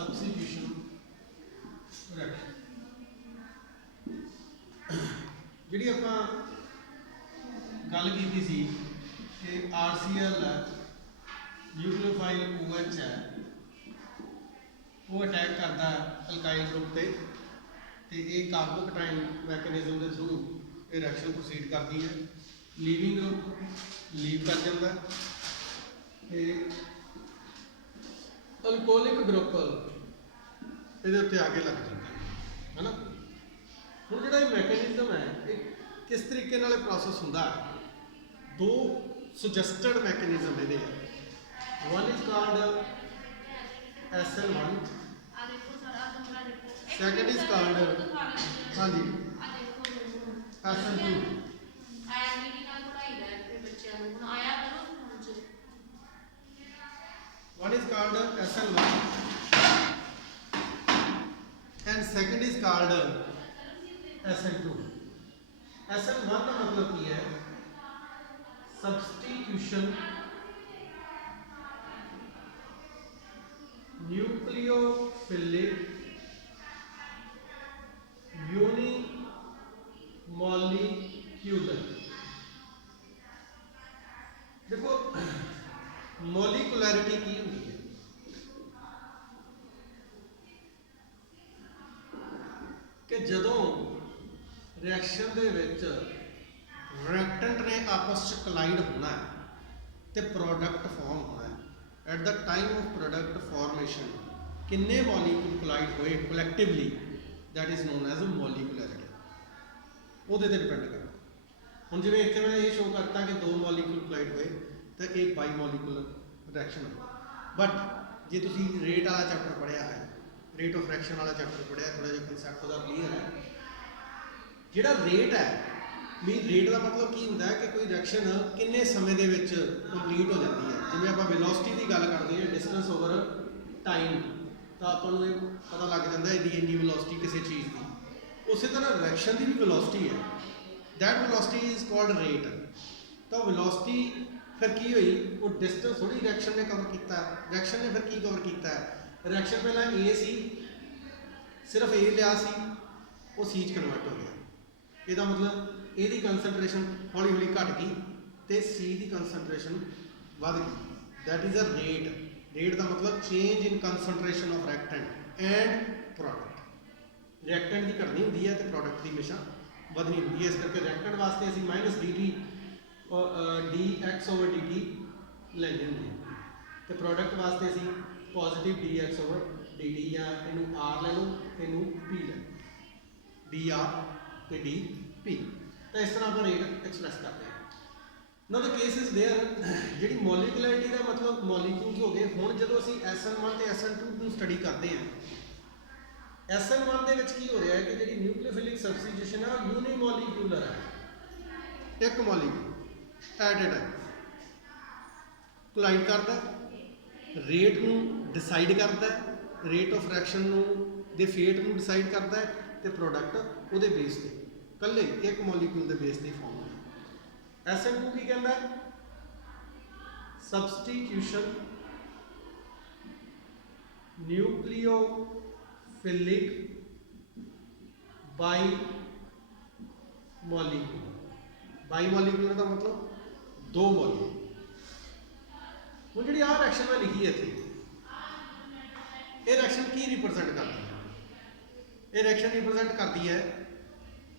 substitution reaction जी आप गल की सी कि RCl है न्यूक्लियोफाइल OH है वो अटैक करता है अल्काइल ग्रुप से ये कार्बोकटाइन मैकेनिज्म के थ्रू ये रिएक्शन प्रोसीड करती है लीविंग ग्रुप लीव कर जाता है अल्कोहलिक ग्रुप ये उत्ते आगे लग जाता है ना। ਹੁਣ ਜਿਹੜਾ मैकेनिज्म है ये किस तरीके नाल प्रोसैस होंदा है दो सुजैसटेड मैकेनिज्म ये one is called SN1 second is called हाँ जी SN2 one is called SN1 and second is called SN2 SN1 का मतलब की है substitution न्यूक्लियोफिलिक यूनिमॉलिक्यूलर। देखो मॉलिकुलैरिटी की होती है कि जदों रिएक्शन दे विच रिएक्टेंट ने आपस में कलाइड होना है तो प्रोडक्ट फॉर्म होना है at the time of product formation किन्ने मॉलिक्यूल कलाइड होए कलैक्टिवली दैट इज नोन एज मॉलिकुलैरिटी वो डिपेंड करता। हुण जिवें इत्थे मैं ये शो करता कि दो मॉलिक्यूल कलाइड होए तो एक बाई मॉलिकुलर रिएक्शन हो बट जे तुसीं रेट वाला चैप्टर पढ़िया है रेट ऑफ रिएक्शन वाला चैप्टर पढ़िया थोड़ा जिहा कंसैप्ट उहदा क्लीयर है जिहड़ा रेट है मीन रेट का मतलब की होंदा है कि कोई रिएक्शन किन्ने समय दे विच कंप्लीट हो जाती है जिवें आपां वेलोसिटी की गल करते हैं डिस्टेंस ओवर टाइम तो आपां नूं पता लग जाता है इहदी इन्नी वेलोसिटी किसी चीज़ की उस तरह रिएक्शन की भी वेलोसिटी है that velocity is called rate. तो वेलोसिटी फिर की हुई वो डिस्टेंस थोड़ी रिएक्शन ने कवर किया रिएक्शन ने फिर की कवर किया रिएक्शन पहला ए सी सिर्फ ए लिया सी वो सी च कन्वर्ट हो गया ਇਹਦਾ मतलब ਇਹਦੀ कंसनट्रेशन हौली हौली घट गई तो सी की कंसनट्रेशन बढ़ गई that is a rate. Rate का मतलब change in concentration of reactant and product reactant की घटनी होंगी है तो प्रोडक्ट की हमेशा बढ़नी होंगी है इस करके रिएक्टेंट वास्ते असीं -dt dx/dt लैंदे होंगे तो प्रोडक्ट वास्ते असीं पॉजिटिव dx/dt या इनू R ले लो इनू P ले लो dr तो डी पी तो इस तरह आप रेट एक्सप्रैस करते हैं। ना द केस इज देयर जी मॉलिकुलैरिटी का मतलब मॉलिक्यूल्स हो गए हुण जो असीं SN1 तो SN2 को स्टडी करते हैं SN1 के विच की हो रहा है कि जी न्यूक्लियोफिलिक सबस्टिट्यूशन है यूनिमॉलिक्यूलर है एक molecule at a time collide करता रेट नूं डिसाइड करता रेट ऑफ रिएक्शन नूं दे फेट नूं डिसाइड करता है तो प्रोडक्ट वो बेस से कल्ले एक मॉलिक्यूल के बेस से फॉर्म होना। SN2 की कहता है सबस्टिट्यूशन न्यूक्लियोफिलिक बाई मॉलिक्यूलर का मतलब दो मॉलिक्यूल। वो जी आ रिएक्शन मैं लिखी है इतनी ये रिएक्शन की रिप्रजेंट करती है ये रिएक्शन रिप्रजेंट करती है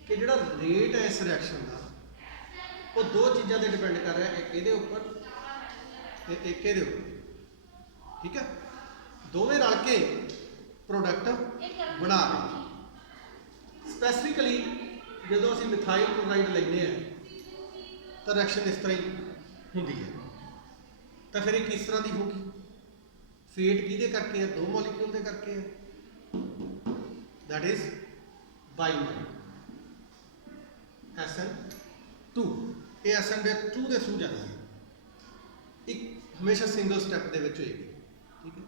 कि जो रेट है इस रिएक्शन का वो दो चीज़ों पर डिपेंड कर रहा है एक ये उपर एक ये उपर ठीक है दोवें रल के प्रोडक्ट बना रहे स्पैसीफिकली जो असीं मिथाइल क्लोराइड लेने हैं तो रिएक्शन इस तरह ही होंगी है तो फिर ये किस तरह की होगी फेट किहदे करके है दो मॉलिक्यूल के करके है दैट इज बाइमर SN2 ये SN2 के थ्रू जाती है एक हमेशा सिंगल स्टैप के होएगी ठीक है।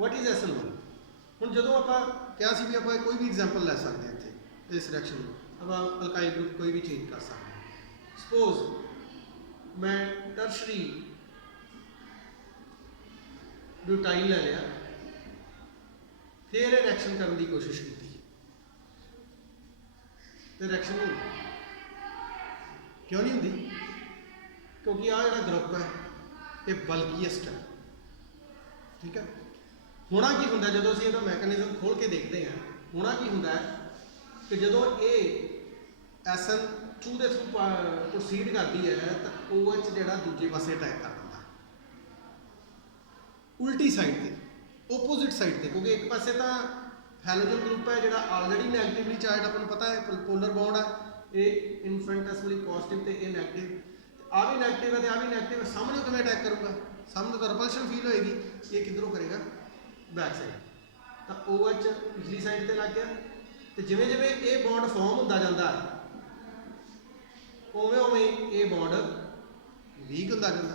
वट इज SN1 हुण जदों आपां कहा सी भी आपां कोई भी एग्जाम्पल लै सकते हैं इत्थे इस रिएक्शन में आपां अल्काइल ग्रुप कोई भी चेंज कर सकते हैं सपोज मैं टर्शरी ब्यूटाइल ले लिया फिर ये रिएक्शन करने की कोशिश की तो रिएक्शन नहीं होती। क्यों नहीं होती? क्योंकि आ जो ग्रुप है ये बल्कीएस्ट है। ठीक है, होना की होंगे जो असीं इहदा मैकेनिज्म खोल के देखते हैं, होना की होंगे कि जो ये SN2 के थ्रू प्रोसीड करती है तो OH जो दूजे पासे अटैक कर दिंदा उल्टी साइड से, ओपोजिट साइड से, क्योंकि एक पासे तो हैलोजन ग्रुप है जो ऑलरेडी नैगेटिवली चार्ज, अपन पता है पोलर बॉन्ड है, ये इनफिनिटेसिमली पॉजिटिव तो ये नैगेटिव, आ भी नैगेटिव है तो आ भी नैगेटिव है, सामने किवें अटैक करूँगा, सामने तो रिपल्शन फील होएगी, ये किधरों करेगा बैक साइड, तो OH पिछली साइड से लग गया, तो जिमें जिमें ये बॉन्ड फॉर्म होता जाता है उवें उवें ये बॉन्ड वीक होता जाता,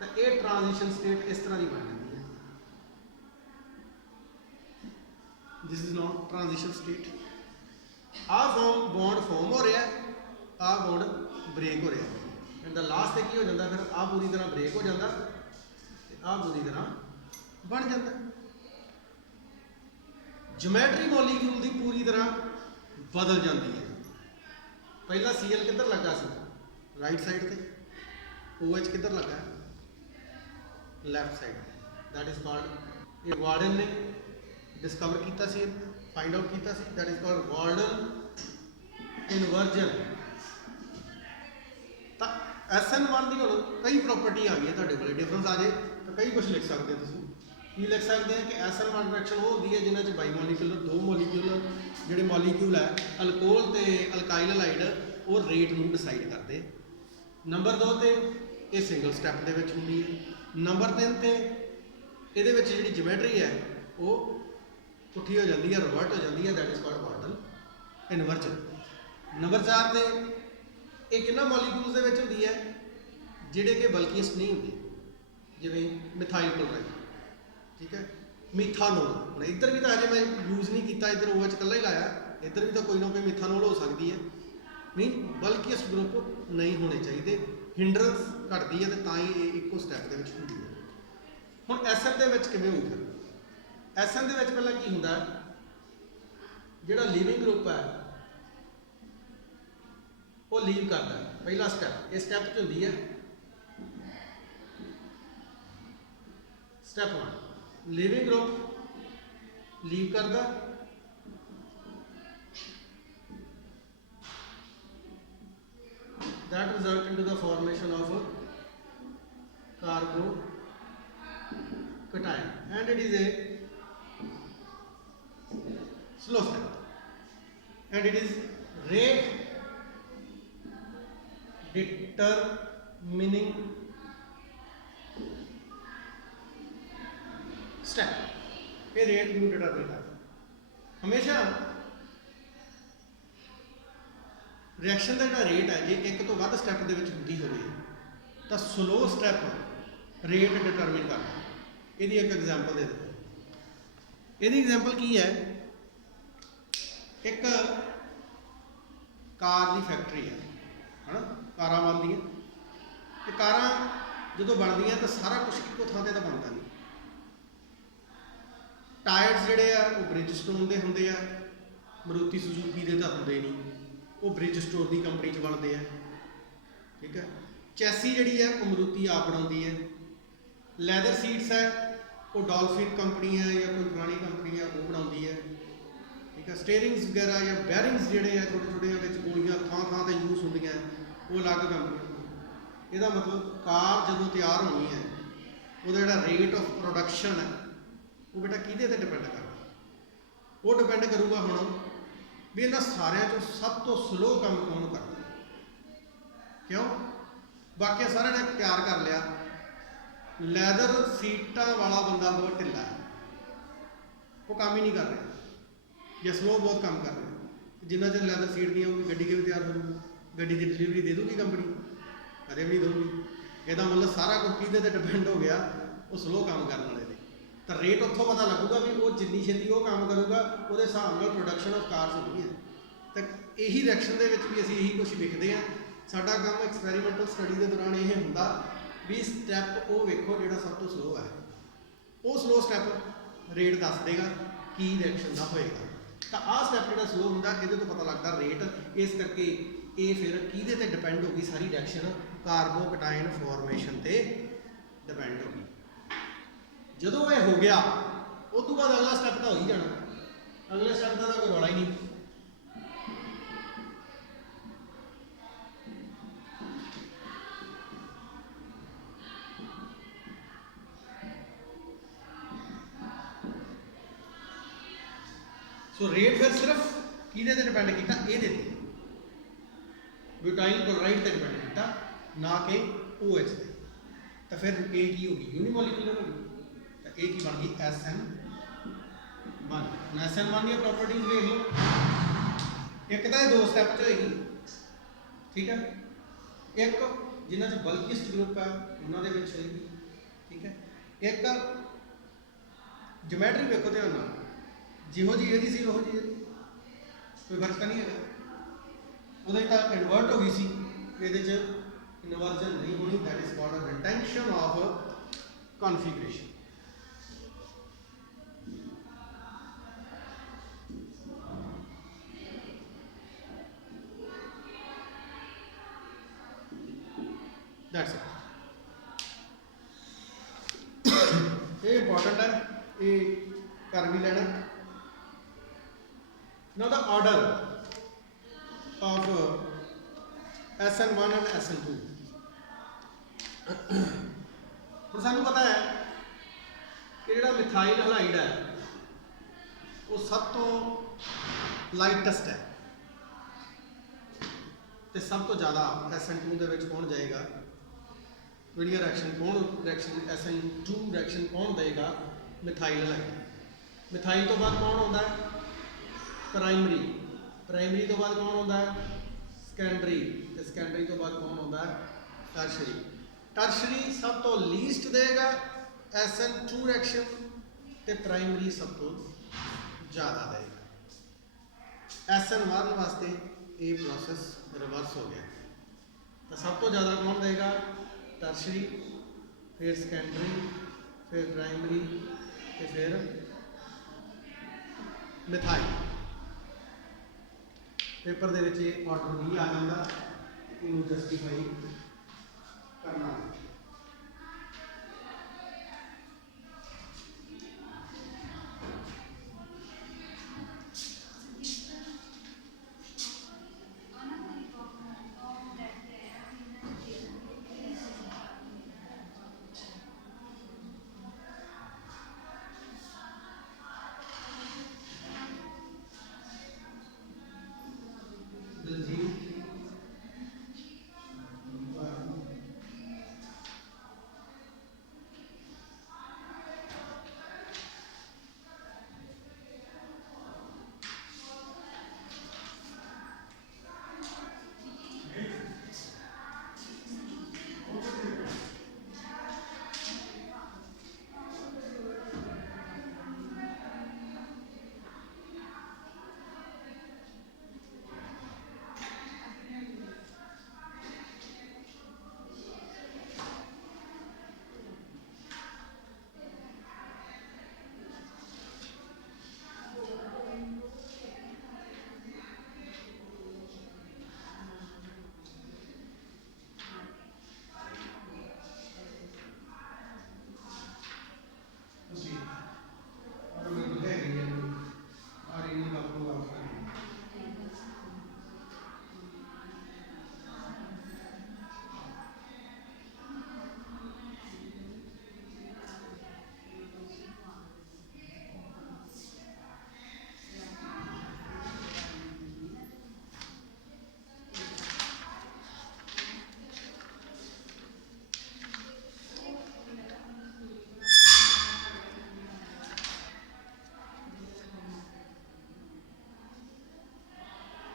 तो ये ट्रांजिशन स्टेट इस तरह की बन जाती है। This is not transition state. आ बॉन्ड फॉर्म हो रहा है, आ बॉन्ड ब्रेक हो रहा है, एंड द लास्ट की हो जाता फिर आ पूरी तरह ब्रेक हो जाता, आ पूरी तरह बन जाता। ज्योमैट्री मॉलीक्यूल की पूरी तरह बदल जाती है। पहला Cl किधर लगा सी राइट साइड से, OH किधर लगा left side, that is called, ये वार्डन ने डिस्कवर किया सी, फाइंड आउट किया सी, that is called Walden inversion. तो SN1 की हुण कई प्रॉपर्टी आ गई है, तुहाडे कोल डिफरेंस आ जाए तो कई कुछ लिख सकते हो तुसीं। की लिख सकते हैं कि SN1 रिएक्शन वो होती है जिन्होंने बाई मॉलीक्यूलर, दो मॉलीक्यूलर जोड़े मॉलीक्यूल है अल्कोहल तो अल्काइल हैलाइड वो रेट में डिसाइड करते। नंबर 2 तो ये सिंगल स्टैप के होंगी है। नंबर 3 तो ये जी ज्योमैट्री है वो पुठी हो जाती है, रिवर्ट हो जाती है, that is called Walden inversion. Number 4 तो ये किन्ना मॉलीक्यूल्स के होंगी है जिहड़े कि बल्कीएस्ट नहीं होंगे, जिवें मिथाइल क्लोराइड, ठीक है, मीथानोल। हम इधर भी तो अजे मैं यूज़ नहीं किया, इधर OH कला ही लाया, इधर भी तो कोई ना कोई मीथानोल हो सकती है, मीन बल्कीएस्ट ग्रुप नहीं होने चाहिए, हिंड्रेंस घटती है तो ही इको स्टैप के होंगी है। हुण SN के किवें होऊगा? SN के पहला की होंदा जिहड़ा लीविंग ग्रुप है वो लीव करता है, पहला स्टैप, इस स्टैप च होंदी है स्टैप 1 लिविंग ग्रुप लीव करता, that result into the formation of carbocation and it is a slow step and it is rate determining step. ये रेट नूं डिटरमिन करता। हमेशा रिएक्शन का जो रेट है, जो एक तो वध स्टैप के होंगी हो तो स्लो स्टैप रेट डिटरमिन करता। ये एक एग्जाम्पल दे दो, ये एग्जाम्पल की है, एक कार की फैक्ट्री है ना, कारां बनदियां, कारां जो बनदियां तो सारा कुछ एको थां ते तो बनता नहीं। टायर्स जोड़े आ वो ब्रिजस्टोन के होंगे आ, मरुति सुजुकी के तो होंगे नहीं, वो ब्रिजस्टोन की कंपनी च बनते हैं, ठीक है। चैसी जी है वो मरुति आप बनाती है। लैदर सीट्स है वो डॉल्फिन कंपनी है या कोई पुरानी कंपनी है वो बनाती है, ठीक है। स्टेयरिंग्स वगैरह या बैरिंग्स जोड़े है छोटे छोटे गोलियां थां थां ते यूज होंदियां वो अलग कंपनी। यदा मतलब कार जो तैयार होनी है वो रेट ऑफ प्रोडक्शन है वो बेटा किहदे ते डिपेंड करता, वो डिपेंड करूँगा हुण भी इन्हां सारियां चों सब तो स्लो काम कौन करता, क्यों? बाकी सारे ने तैयार कर लिया, लैदर सीटां वाला बंदा बहुत ढिला है, वो काम ही नहीं कर रहा या स्लो बहुत काम कर रहा। जिन्ना चर लैदर सीट नहीं होगी गड्डी के भी तैयार होगी, गड्डी की डिलीवरी दे दूगी कंपनी, कदे भी नहीं दूगी। यदा मतलब सारा कुछ किहदे ते डिपेंड हो गया, वो स्लो काम करने वाले। तो रेट उत्थों पता लगूगा भी वो जिन्नी छेती वो काम करूँगा वो हिसाब नाल प्रोडक्शन ऑफ कार्स होगी है। तो यही रिएक्शन के भी असीं यही कुछ लिखते हैं। साडा काम एक्सपैरीमेंटल स्टडी के दौरान ये होंदा भी स्टैप वो वेखो जो सब तो स्लो है, वो स्लो स्टैप रेट दस देगा ਕੀ ਰਿਐਕਸ਼ਨ ਦਾ ਹੋਏਗਾ। ਤਾਂ ਆਹ ਸਟੈਪ ਜਿਹੜਾ ਸਲੋ ਹੁੰਦਾ ਇਹਦੇ ਤੋਂ ਪਤਾ ਲੱਗਦਾ ਰੇਟ। ਇਸ ਕਰਕੇ ਇਹ ਫਿਰ ਕਿਹਦੇ ਤੇ ਡਿਪੈਂਡ ਹੋ ਗਈ ਸਾਰੀ ਰਿਐਕਸ਼ਨ, ਕਾਰਬੋਕਟਾਇਨ ਫਾਰਮੇਸ਼ਨ ਤੇ ਡਿਪੈਂਡ ਹੋ ਗਈ। ਜਦੋਂ ਇਹ ਹੋ ਗਿਆ ਉਸ ਤੋਂ ਬਾਅਦ ਅਗਲਾ ਸਟੈਪ ਤਾਂ ਹੋ ਹੀ ਜਾਣਾ, ਅਗਲੇ ਸਟੈਪ ਦਾ ਤਾਂ ਕੋਈ ਰੌਲਾ ਹੀ ਨਹੀਂ। ਸੋ ਰੇਟ ਫਿਰ ਸਿਰਫ ਕਿਹਦੇ ਤੇ ਡਿਪੈਂਡ ਕੀਤਾ, ਇਹਦੇ ਤੇ ਬਿਊਟਾਈਲ ਕਲੋਰਾਈਡ ਤੇ ਡਿਪੈਂਡ ਕੀਤਾ, ਨਾ ਕਿ OH ਤੇ। ਤਾਂ ਫਿਰ ਇਹ ਕੀ ਹੋ ਗਈ, ਯੂਨੀਮੋਲੀਕੂਲਰ ਹੋ ਗਈ। ਤਾਂ ਇਹ ਕੀ ਬਣ ਗਈ, SN1। ਹੁਣ SN1 ਦੀਆਂ ਪ੍ਰੋਪਰਟੀਜ਼ ਵੇਖ ਲਓ। ਇੱਕ ਤਾਂ ਇਹ ਦੋ ਸਟੈਪ 'ਚ ਹੋਏਗੀ, ਠੀਕ ਹੈ। ਇੱਕ ਜਿਨ੍ਹਾਂ 'ਚ ਬਲਕੀਸਟ ਗਰੁੱਪ ਹੈ ਉਹਨਾਂ ਦੇ ਵਿੱਚ ਹੋਏਗੀ, ਠੀਕ ਹੈ। ਇੱਕ ਜਿਓਮੈਟਰੀ ਵੇਖੋ ਧਿਆਨ ਨਾਲ, ਜਿਹੋ ਜੀ ਇਹਦੀ ਸੀ ਉਹੋ ਜੀ ਇਹਦੀ, ਕੋਈ ਫਰਕ ਤਾਂ ਨਹੀਂ ਹੈਗਾ। ਉਹਦੇ ਤਾਂ ਇਨਵਰਟ ਹੋ ਗਈ ਸੀ, ਇਹਦੇ 'ਚ ਇਨਵਰਜਨ ਨਹੀਂ ਹੋਣੀ। That is called retention of configuration. That's it. ਇਹ ਇੰਪੋਰਟੈਂਟ ਹੈ, ਇਹ ਕਰ ਵੀ ਲੈਣਾ। Now the order of SN1 and SN2। ਹੁਣ ਸਾਨੂੰ ਪਤਾ ਹੈ ਕਿ ਜਿਹੜਾ ਮਿਥਾਈਲ ਹਲਾਈਡ ਹੈ ਉਹ ਸਭ ਤੋਂ ਲਾਈਟੈਸਟ ਹੈ, ਤੇ ਸਭ ਤੋਂ ਜ਼ਿਆਦਾ SN2 ਦੇ ਵਿੱਚ ਕੌਣ ਜਾਏਗਾ, ਕਿਹੜੀ ਰਿਐਕਸ਼ਨ SN2 ਰਿਐਕਸ਼ਨ ਕੌਣ ਦੇਗਾ, ਮਿਥਾਈਲ ਹਲਾਈਡ। ਮਿਥਾਈਲ ਤੋਂ ਬਾਅਦ ਕੌਣ ਆਉਂਦਾ ਹੈ, ਪ੍ਰਾਇਮਰੀ। ਪ੍ਰਾਇਮਰੀ ਤੋਂ ਬਾਅਦ ਕੌਣ ਆਉਂਦਾ ਹੈ, ਸੈਕੰਡਰੀ। ਤੇ ਸੈਕੰਡਰੀ ਤੋਂ ਬਾਅਦ ਕੌਣ ਆਉਂਦਾ ਹੈ, ਟਰਸ਼ਰੀ। ਟਰਸ਼ਰੀ ਸਭ ਤੋਂ ਲੀਸਟ ਦੇਗਾ SN2 ਰਿਐਕਸ਼ਨ, ਤੇ ਪ੍ਰਾਇਮਰੀ ਸਭ ਤੋਂ ਜ਼ਿਆਦਾ ਦੇਗਾ। SN1 ਵਾਸਤੇ ਇਹ ਪ੍ਰੋਸੈਸ ਰਿਵਰਸ ਹੋ ਗਿਆ। ਤਾਂ ਸਭ ਤੋਂ ਜ਼ਿਆਦਾ ਕੌਣ ਦੇਗਾ, ਟਰਸ਼ਰੀ, ਫਿਰ ਸੈਕੰਡਰੀ, ਫਿਰ ਪ੍ਰਾਇਮਰੀ, ਤੇ ਫਿਰ ਮਿਥਾਈਲ। ਪੇਪਰ ਦੇ ਵਿੱਚ ਇਹ ਆਰਡਰ ਵੀ ਆ ਜਾਂਦਾ, ਇਹਨੂੰ ਜਸਟੀਫਾਈ ਕਰਨਾ।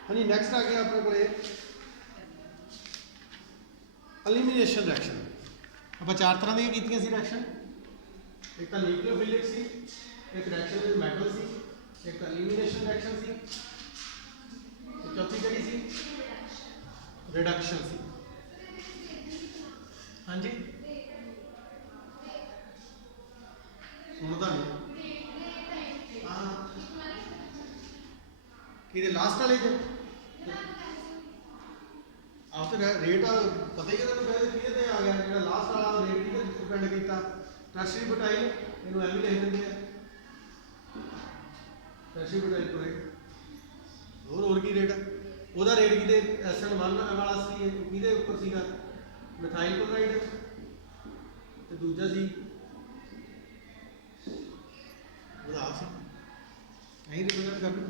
ਹਾਂਜੀ, ਨੈਕਸਟ ਆ ਗਿਆ ਆਪਣੇ ਕੋਲੇ ਐਲੀਮੀਨੇਸ਼ਨ ਰਿਐਕਸ਼ਨ। ਆਪਾਂ ਚਾਰ ਤਰ੍ਹਾਂ ਦੀਆਂ ਕੀਤੀਆਂ ਸੀ ਰਿਐਕਸ਼ਨ। ਇੱਕ ਤਾਂ ਨਿਊਕਲੀਓਫਿਲਿਕ ਸੀ, ਇੱਕ ਰਿਐਕਸ਼ਨ ਵਿਦ ਮੈਟਲ ਸੀ, ਇੱਕ ਐਲੀਮੀਨੇਸ਼ਨ ਰਿਐਕਸ਼ਨ ਸੀ, ਤੇ ਚੌਥੀ ਕਿਹੜੀ ਸੀ, ਰਿਡਕਸ਼ਨ ਸੀ। ਹਾਂਜੀ, ਸੁਣਦਾ ਨਹੀਂ। कि लास्ट वाले च आप तो रेट पता ही है तुम कि आ गया जो लास्ट वाला रेट भी डिपेंड किया टर्शरी बुटाइल इनू एम लिख देंगे टर्शरी बुटाइल को रेट और की रेट ਉਹਦਾ रेट कि SN1 वाला सी कि उपर सीगा मिथाइल क्लोराइड तो दूजा सी ਉਹਦਾ सी नहीं रिप्रेजेंट करना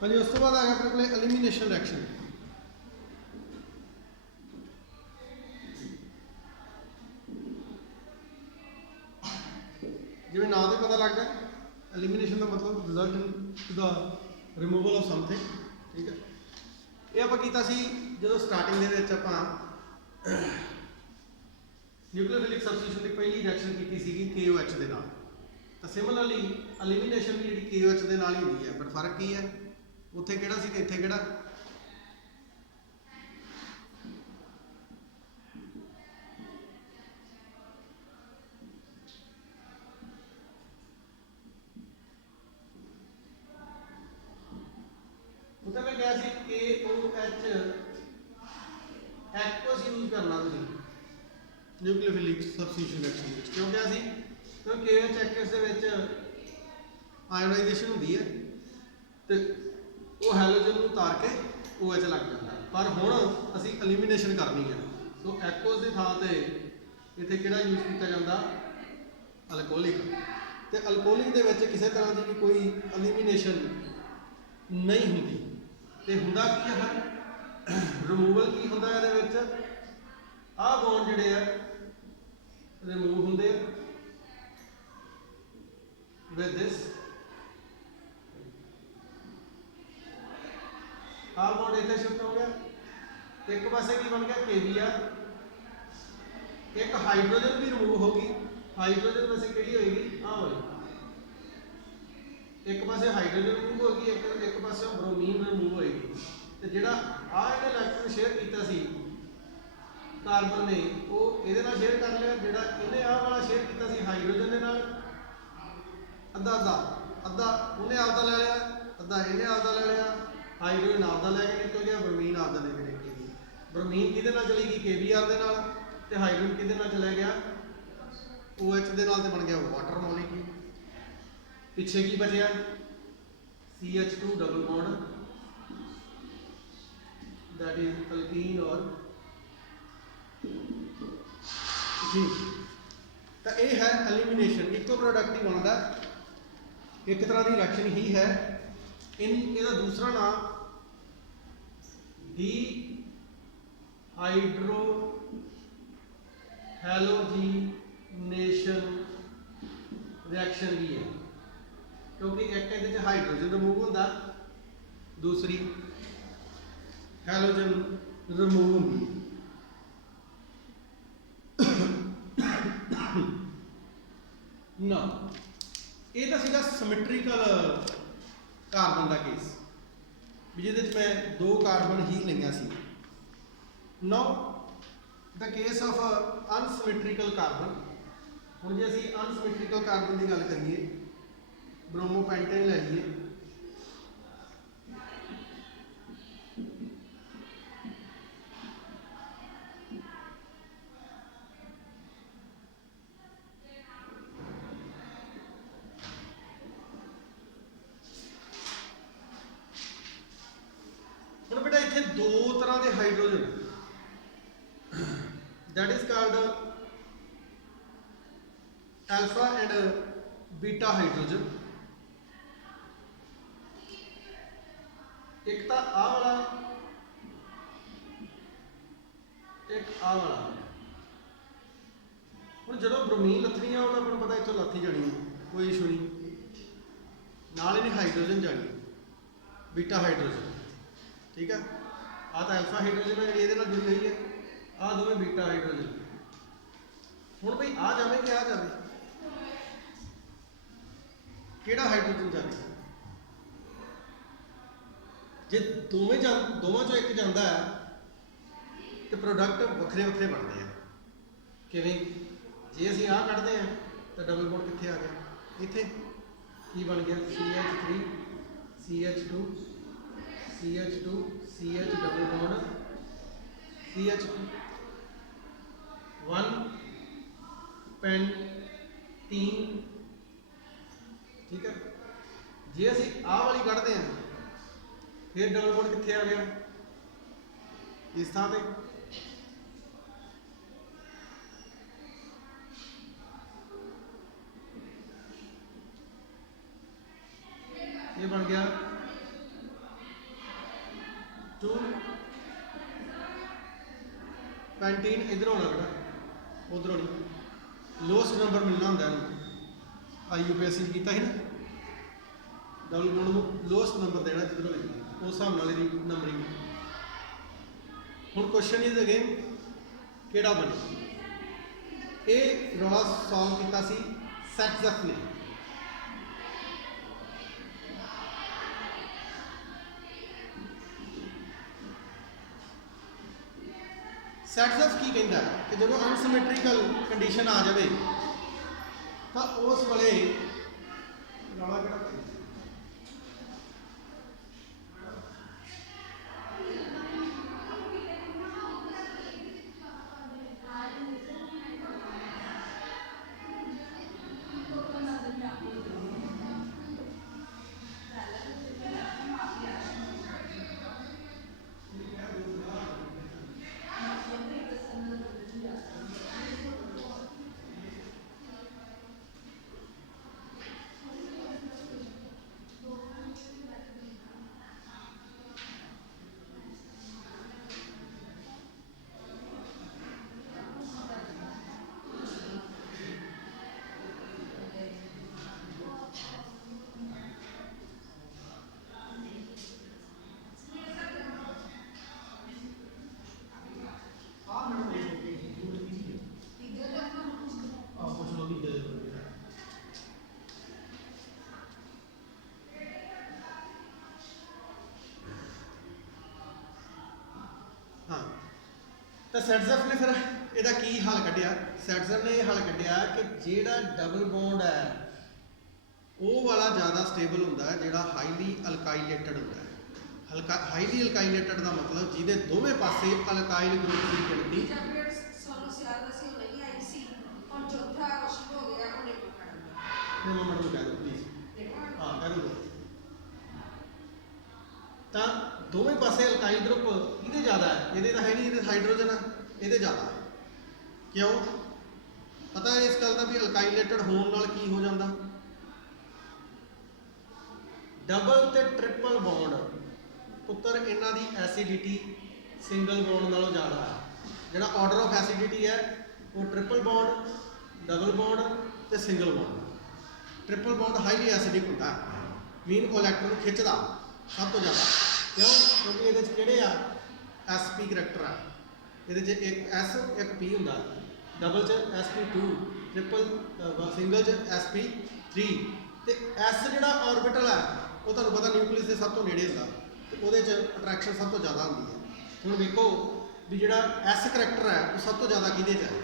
हाँ जी। उस तो बाद आ गया अपने को एलिमिनेशन रिएक्शन जिवें नाम से पता लगता है एलिमिनेशन का मतलब result in the removal of something ठीक है। ये आप किया जो स्टार्टिंग के न्यूक्लियोफिलिक सबस्टिट्यूशन की पहली रिएक्शन की KOH के नाल तो सिमिलरली एलिमिनेशन भी जी KOH के नाल ही होती है बट फर्क की है उत्थे किहड़ा सी ते इत्थे किहड़ा उत्थे मैं कहा सी KOH एक्वस यूज करना तुसीं न्यूक्लियोफिलिक सबस्टिट्यूशन रिएक्शन क्यों क्या सी क्योंकि KOH एक्वस दे विच आयोनाइजेशन होंदी है तो वो हैलोजन में उतार के OH लग जाता है पर हुण असी एलिमिनेशन करनी है तो एक्वस की थां ते इत्थे किहड़ा यूज किया जाता अल्कोहलिक तो अल्कोहलिक दे विच किसी तरह की भी कोई एलिमिनेशन नहीं होंदी तो हुंदा की है रिमूवल की हुंदा इहदे विच आ बॉन्ड जिहड़े आ रिमूव हुंदे विद दिस आ बॉन्ड इतने शिफ्ट हो गया एक पासे की बन गया KBr एक हाइड्रोजन भी रिमूव होगी हाइड्रोजन वैसे कि होगी हाँ होगी एक पासे हाइड्रोजन रिमूव होगी एक पासे ब्रोमीन रिमूव होगी तो जो इन्हें इलेक्ट्रॉन शेयर किया कार्बन ने वो ये शेयर कर लिया जो इन्हें वाला शेयर किया हाइड्रोजन के नाल अद्धा अद्धा अद्धा उन्हें आपदा ले लिया अद्धा इन्हें आपदा ले लिया हाइड्रोजन आपदा लैके निकल गया ब्रोमीन आपदा लेके निकल गई ब्रोमीन किहदे नाल चली गई KBr दे नाल ते हाइड्रोजन किहदे नाल चला गया OH दे नाल ते बन गया वाटर मॉलिक्यूल पिछे की बचया CH2 double bond that is alkyne और जी तो यह है एलिमिनेशन इको प्रोडक्ट ही बनता एक तरह की रिएक्शन ही है इनका दूसरा नाम डी हाइड्रो हैलोजिनेशन रिएक्शन भी है क्योंकि एक हाइड्रोजन रिमूव होता दूसरी हैलोजन रिमूव होंगी ना ये तो सीगा सिमेट्रिकल कार्बन का केस भी जिहदे मैं दो कार्बन ही लिया सी no the case of unsymmetrical carbon हुण जे असीं अनसिमेट्रिकल कार्बन की गल करिए ब्रोमोपेंटेन ले लीए हुण बेटा इत्थे दो तरह के hydrogen that is called alpha and beta hydrogen एक तो आ वाला एक आ वाला हुण जदों ब्रोमीन लथनी है उन्होंने अपना पता इत्थों लथी जानी है कोई इशू नहीं नाल इहने हाइड्रोजन जानी बीटा हाइड्रोजन ठीक है आ तो अल्फा हाइड्रोजन है जी ये जुड़ी हुई है आ दोवें बीटा हाइड्रोजन हुण भाई आ जाए कि आ जाए किहड़ा हाइड्रोजन जाए जे दोवें चों एक जाता है तो प्रोडक्ट वक्रे वक्रे बनते हैं किवें जे असीं आ कढ़ते हैं तो डबल बॉन्ड कित्थे आ गया इत्थे की बन गया CH3 CH2 CH2 CH double bond CH2 1 pentene ठीक है जे असीं आ वाली कढ़ते हैं फिर डबल बॉन्ड कित्थे आ गया इस थां ते ये बन गया 2 पेंटीन इधर होना बेटा उधरों नहीं लोएस्ट नंबर मिलना होंगे IUPAC किया ही ना डबल बॉन्ड को लोएस्ट नंबर देना जिधरों लिखना उस हिसाब नाल नंबरिंग हुण क्वेश्चन इज अगेन केड़ा बने ये रौला सॉल्व किया सी सैट्सफ ने सैट्सफ की कहता है कि जो अनसिमेट्रिकल कंडीशन आ जाए तो उस वाले रौला केड़ा हाँ तो सैट्सफ ने फिर ਇਹਦਾ ਕੀ हल ਕੱਢਿਆ सैट्सफ ने हल ਕੱਢਿਆ कि ਜਿਹੜਾ डबल बॉन्ड है वो वाला ज़्यादा स्टेबल होंदा है ਜਿਹੜਾ हाईली अल्काइलेटेड होंदा है हल्का हाईली अल्काइलेटेड का मतलब ਜਿਹਦੇ ਦੋਵੇਂ ਪਾਸੇ अल्काइल ग्रुप की गिनती तो दोवें पासे अल्काइल ग्रुप किहदे ज़्यादा है ये है नहीं हाइड्रोजन है ये ज़्यादा क्यों पता है इस गल का भी अल्काइलेटेड होने नाल की हो जाता डबल ते ट्रिपल बॉन्ड पुत्र इन्हां दी एसिडिटी सिंगल बॉन्ड नालों ज़्यादा है जिहड़ा ऑर्डर ऑफ एसिडिटी है वो ट्रिपल बॉन्ड डबल बॉन्ड ते single bond triple bond highly acidic होता है मीन वो इलैक्ट्रॉन खिंचदा सब तो ज़्यादा क्यों क्योंकि ये किहड़े आ SP करैक्टर आ ये एक S एक P होंदा डबल च SP2 ट्रिपल सिंगल च SP3 ते S जिहड़ा ऑर्बिटल है वो तुहानूं पता न्यूक्लियस के सब तो नेड़े होंदा ते उहदे च अट्रैक्शन सब तो ज़्यादा होंदी है हुण वेखो भी जिहड़ा S करैक्टर है वो सब तो ज़्यादा किहदे च है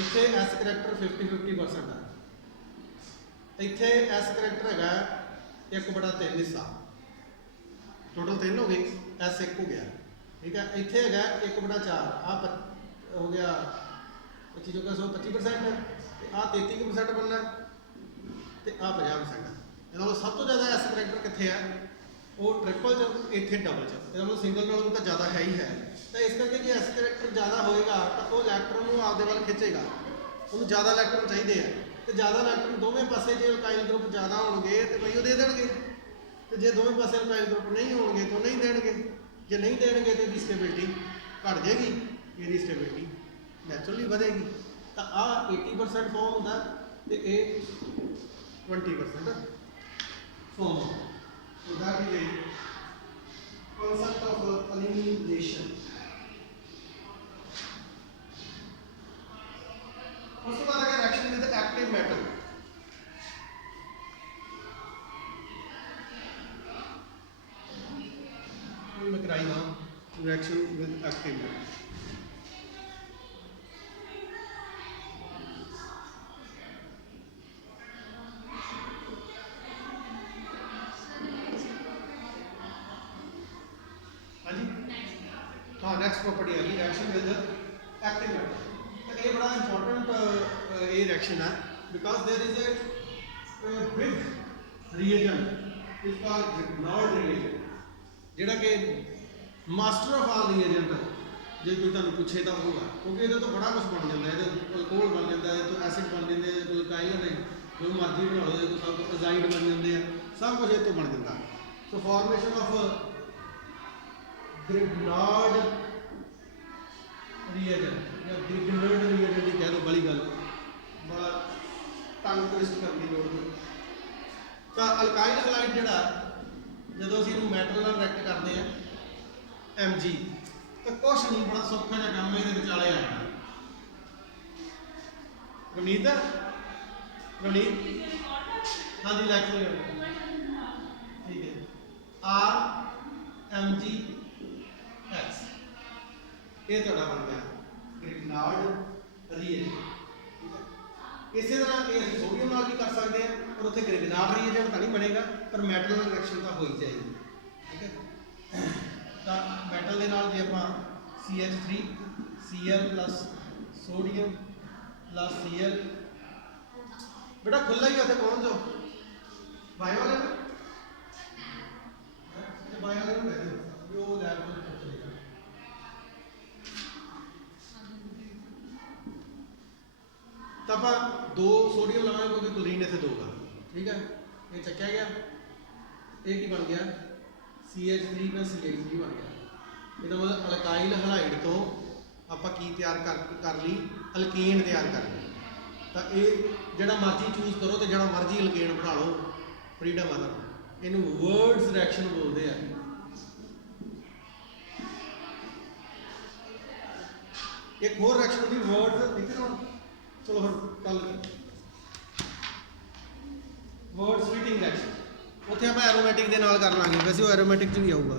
इत्थे S करैक्टर 50-50% है इत्थे S करैक्टर हैगा 1/3 हिस्सा टोटल 3 हो गए S 1 हो गया ठीक है इत्थे हैगा 1/4 आ हो गया 25% है आ 33% बनना तो आ 50% है इन्होंने सब तो ज़्यादा S करैक्टर कितने है वो ट्रिपल च इतने डबल च मतलब सिंगल नालों तो ज़्यादा है ही है तो इस करके जो S करैक्टर ज़्यादा होएगा तो वो इलैक्ट्रॉन को आपदे वाल खिंचेगा उन्होंने ज़्यादा इलैक्ट्रॉन चाहिए है तो ज़्यादा इलैक्ट्रॉन दोवें पासे जो अल्काइल ग्रुप ज़्यादा होंगे तो भाई वो दे देंगे तो जो दोवें पासे अल्काइल ग्रुप नहीं होंगे तो नहीं देंगे जो नहीं देंगे तो इसकी स्टेबिलिटी घट जाएगी ये स्टेबिलिटी नैचुरली बढ़ेगी तो आ 80% फॉर्म होता तो ये 20% फॉर्म होता so that is a concept of elimination उसके बाद अगर reaction with the active metal मैं कराई ना reaction with active metal. हाँ जी, हाँ नेक्स्ट प्रॉपर्टी है रिएक्शन विद एक्टिव मेटल। तो ये बड़ा इंपॉर्टेंट ये रिएक्शन है because there is a big reagent is called Grignard reagent, ਜਿਹੜਾ ਕਿ ਮਾਸਟਰ ਆਫ ਆਲ ਰਿएजेंट ਜੇ ਕੋਈ ਤੁਹਾਨੂੰ ਪੁੱਛੇ ਤਾਂ ਹੋਊਗਾ, ਕਿਉਂਕਿ ਇਹਦੇ ਤੋਂ ਬੜਾ ਕੁਝ ਬਣ ਜਾਂਦਾ ਹੈ। ਇਹਦੇ ਅਲਕੋਹਲ ਬਣ ਜਾਂਦਾ ਹੈ, ਇਹਦੇ ਤੋਂ ਐਸਿਡ ਬਣ ਜਾਂਦੇ ਆ, ਕੋਈ ਕਾਇਲ ਨੇ ਜੋ ਮਰਜ਼ੀ ਬਣਾ ਲਓ, ਇਹਦੇ ਤੋਂ ਸਭ ਤੋਂ ਅਜ਼ਾਈਡ ਬਣ ਜਾਂਦੇ ਆ, ਸਭ ਕੁਝ ਇਹ ਤੋਂ ਬਣ ਜਾਂਦਾ। ਸੋ ਫਾਰਮੇਸ਼ਨ ਆਫ ग्रिग्नार्ड रिएजेंट या ग्रिग्नार्ड रिएजेंट ही कह दो, बड़ी गल बड़ा टंग ट्विस्ट करने की लोड़ नहीं। तो अल्काइल हलाइड जोड़ा जो असं मैटल रिएक्ट करते हैं MG, तो कुछ नहीं, बड़ा सौखा जहा काम है, ये विचाले आ जाना। रवनीत हाँ जी लैक्स ठीक है, RMG X ये तो बन गया ग्रिग्नार्ड रिएजेंट। इसी तरह ये असं सोडियम नाल भी कर सकते हैं, पर उत्थे ग्रिग्नार्ड रिएजेंट तो नहीं बनेगा, पर मैटल नाल रिएक्शन तो हो ही जाएगी। ठीक है, तो मैटल के नाल जे आपां CH3 Cl plus sodium plus Cl, बेटा खुला ही उत्थे पहुंच जाओ बायो वाले ना, बायो वाले को कह दो वो लैब में तो आप 2 सोडियम लवांगे क्योंकि क्लोरीन इतने 2 का। ठीक है, ये चक्या गया, एक ही बन गया CH3 प्लस CH3 बन गया। ये मतलब अल्काइल हलाइड तो आप तैयार कर ली अल्केन तैयार कर ली। तो ये जो मर्जी चूज करो तो जो मर्जी अल्केन बना लो, फ्रीडम आ। इनू वर्ड्स रिएक्शन बोलते हैं। एक होर रिएक्शन होती वर्ड्स लिखे ना, चलो फिर कल वर्ड स्प्लिटिंग रिएक्शन उत्थे आप एरोमेटिक के नाल कर लांगे, वैसे वो एरोमेटिक च भी आऊगा।